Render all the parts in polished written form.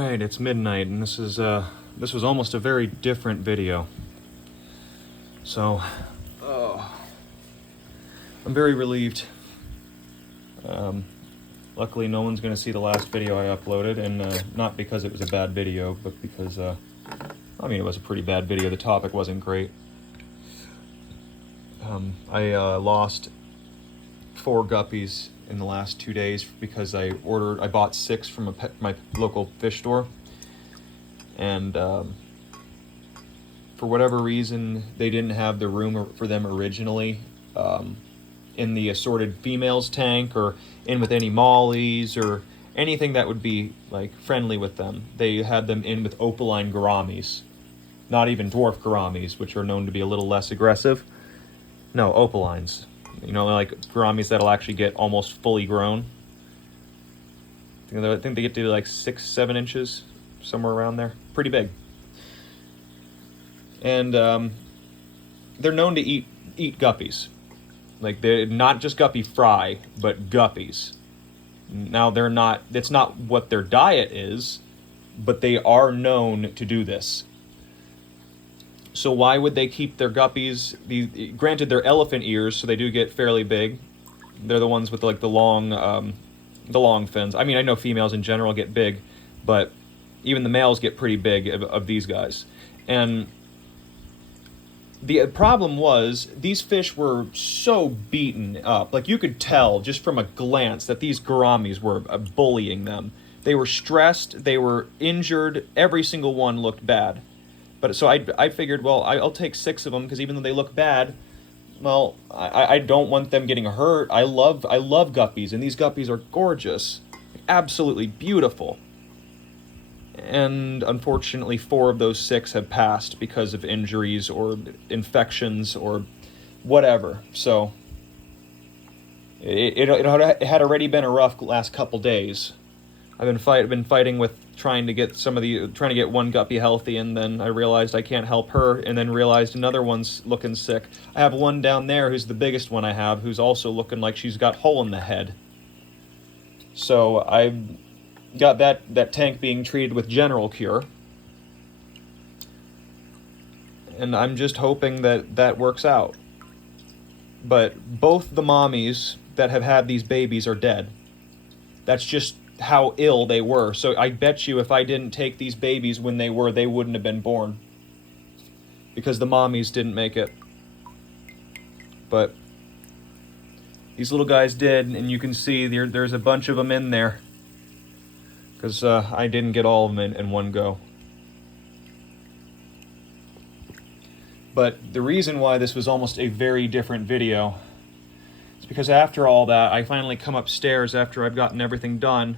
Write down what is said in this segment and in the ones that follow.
Alright, it's midnight, and this was almost a very different video. So, I'm very relieved. Luckily, no one's going to see the last video I uploaded, and not because it was a bad video, but because, I mean, it was a pretty bad video. The topic wasn't great. I lost 4 guppies in the last 2 days because I bought 6 from my local fish store, and for whatever reason they didn't have the room for them originally in the assorted females tank or in with any mollies or anything that would be like friendly with them. They had them in with opaline gouramis, not even dwarf gouramis, which are known to be a little less aggressive. No, opalines. You know, like gouramis that'll actually get almost fully grown. I think they get to like 6-7 inches, somewhere around there. Pretty big. And they're known to eat guppies. Like, they're not just guppy fry, but guppies. Now, it's not what their diet is, but they are known to do this. So why would they keep their guppies? Granted, they're elephant ears, so they do get fairly big. They're the ones with like the long fins. I mean, I know females in general get big, but even the males get pretty big of these guys. And the problem was these fish were so beaten up. Like, you could tell just from a glance that these gouramis were bullying them. They were stressed. They were injured. Every single one looked bad. But so I figured, well, I'll take 6 of them because even though they look bad, well, I don't want them getting hurt. I love guppies, and these guppies are gorgeous, absolutely beautiful. And unfortunately, 4 of those 6 have passed because of injuries or infections or whatever. So it had already been a rough last couple days. I've been fighting with trying to get one guppy healthy, and then I realized I can't help her, and then realized another one's looking sick. I have one down there who's the biggest one I have, who's also looking like she's got a hole in the head. So I got that tank being treated with general cure, and I'm just hoping that works out. But both the mommies that have had these babies are dead. That's just how ill they were. So I bet you if I didn't take these babies when they wouldn't have been born, because the mommies didn't make it. But these little guys did, and you can see there's a bunch of them in there, because I didn't get all of them in one go. But the reason why this was almost a very different video is because after all that, I finally come upstairs after I've gotten everything done,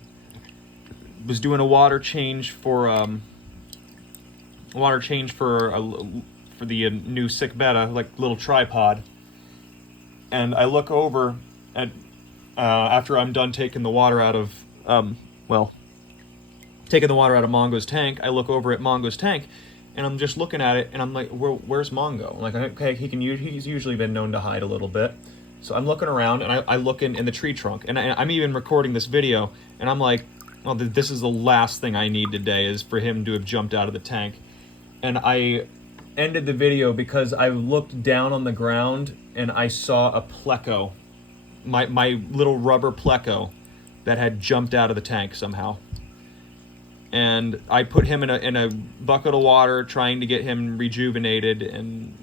was doing a water change for the new sick betta, like little tripod, and I look over at after I'm done taking the water out of Mongo's tank. I look over at Mongo's tank, and I'm just looking at it, and I'm like, where's Mongo? I'm like, okay, he's usually been known to hide a little bit. So I'm looking around, and I look in the tree trunk, and I'm even recording this video, and I'm like, well, this is the last thing I need today, is for him to have jumped out of the tank. And I ended the video because I looked down on the ground, and I saw a pleco, my little rubber pleco, that had jumped out of the tank somehow. And I put him in a bucket of water, trying to get him rejuvenated, and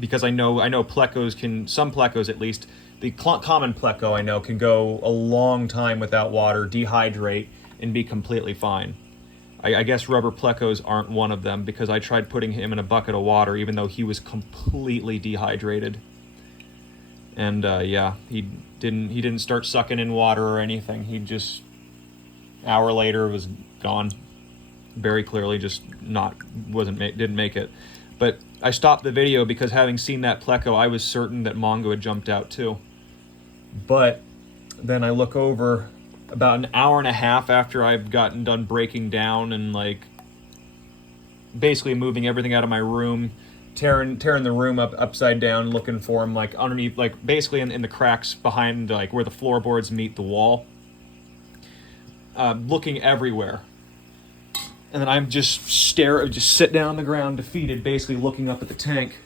because I know plecos some plecos at least, the common pleco I know can go a long time without water, dehydrate, and be completely fine. I guess rubber plecos aren't one of them, because I tried putting him in a bucket of water even though he was completely dehydrated. And yeah, he didn't start sucking in water or anything. He just, hour later, was gone. Very clearly just didn't make it. But I stopped the video because, having seen that pleco, I was certain that Mongo had jumped out too. But then I look over about an hour and a half after I've gotten done breaking down and like basically moving everything out of my room, tearing the room upside down, looking for him, like underneath, like basically in the cracks behind, like where the floorboards meet the wall, looking everywhere. And then I'm just sit down on the ground, defeated, basically looking up at the tank.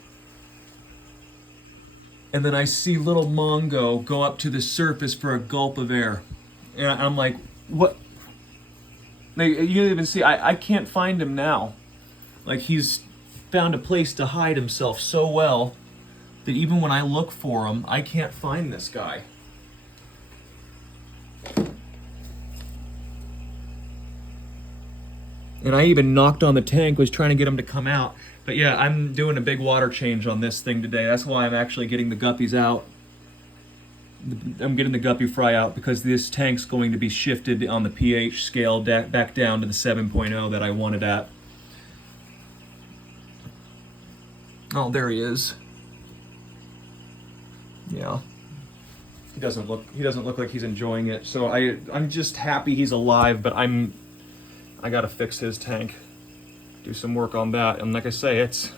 And then I see little Mongo go up to the surface for a gulp of air. And I'm like, what? You can even see, I can't find him now. Like, he's found a place to hide himself so well that even when I look for him, I can't find this guy. And I even knocked on the tank, was trying to get him to come out. But yeah, I'm doing a big water change on this thing today. That's why I'm actually getting the guppies out. I'm getting the guppy fry out because this tank's going to be shifted on the pH scale back down to the 7.0 that I wanted at. Oh, there he is. Yeah. He doesn't look like he's enjoying it. So I'm just happy he's alive, but I gotta fix his tank. Do some work on that. And like I say, it's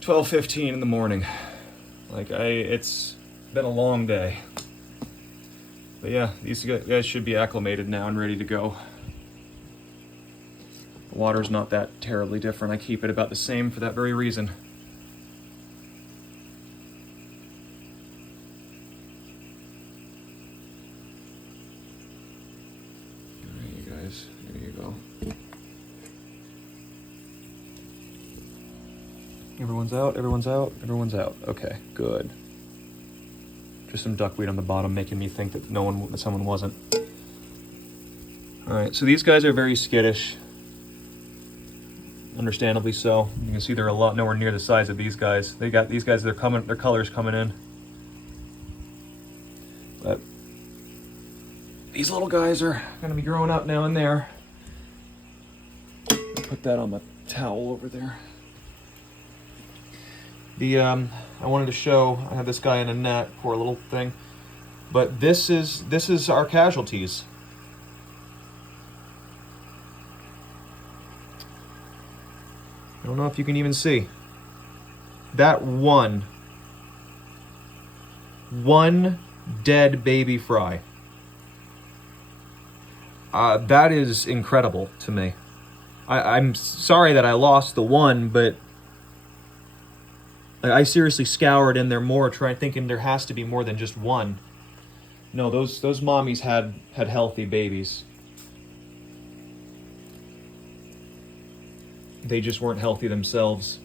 12:15 in the morning. It's been a long day. But yeah, these guys should be acclimated now and ready to go. The water's not that terribly different. I keep it about the same for that very reason. Alright, you guys, here you go. Everyone's out, everyone's out, everyone's out. Okay, good. Just some duckweed on the bottom making me think that someone wasn't. Alright, so these guys are very skittish. Understandably so. You can see they're nowhere near the size of these guys. These guys, their color's coming in. But these little guys are gonna be growing up now and there. Put that on the towel over there. I wanted to show, I have this guy in a net, poor little thing. But this is our casualties. I don't know if you can even see. That one dead baby fry. That is incredible to me. I'm sorry that I lost the one, but I seriously scoured in there more, thinking there has to be more than just one. No, those mommies had healthy babies. They just weren't healthy themselves.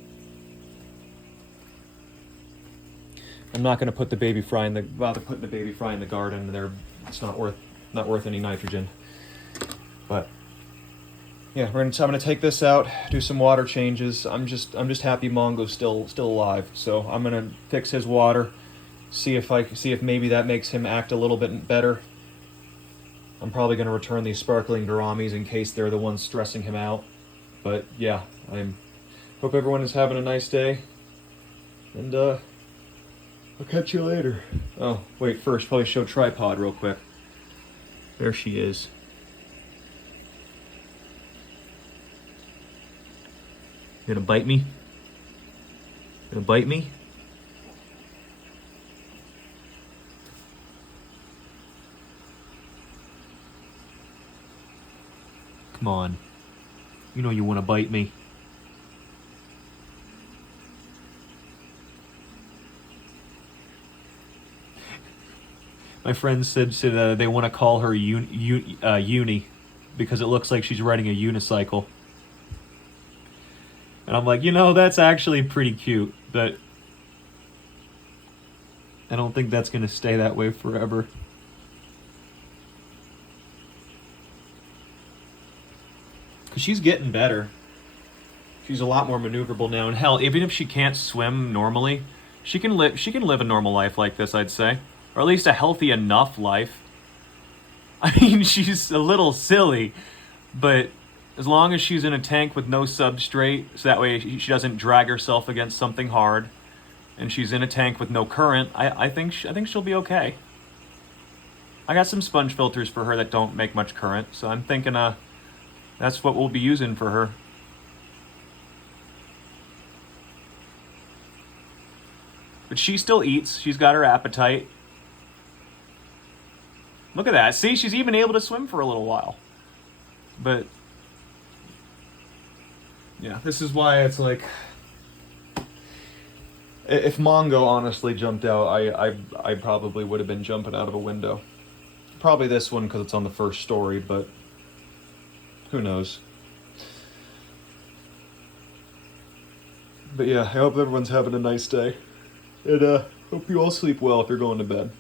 I'm not going to put the baby fry bother putting the baby fry in the garden. It's not worth any nitrogen. But yeah, I'm gonna take this out, do some water changes. I'm just happy Mongo's still alive. So I'm gonna fix his water, see if maybe that makes him act a little bit better. I'm probably gonna return these sparkling gouramis in case they're the ones stressing him out. But yeah, I hope everyone is having a nice day, and I'll catch you later. Oh wait, first probably show tripod real quick. There she is. You gonna bite me? Gonna bite me? Come on. You know you wanna bite me. My friends said they want to call her Uni because it looks like she's riding a unicycle. And I'm like, that's actually pretty cute, but I don't think that's going to stay that way forever. Because she's getting better. She's a lot more maneuverable now. And hell, even if she can't swim normally, she can live a normal life like this, I'd say. Or at least a healthy enough life. I mean, she's a little silly, but as long as she's in a tank with no substrate, so that way she doesn't drag herself against something hard, and she's in a tank with no current, I think she'll be okay. I got some sponge filters for her that don't make much current, so I'm thinking that's what we'll be using for her. But she still eats. She's got her appetite. Look at that. See, she's even able to swim for a little while. But Yeah, this is why it's like, if Mongo honestly jumped out, I probably would have been jumping out of a window. Probably this one because it's on the first story, but who knows. But yeah, I hope everyone's having a nice day. And hope you all sleep well if you're going to bed.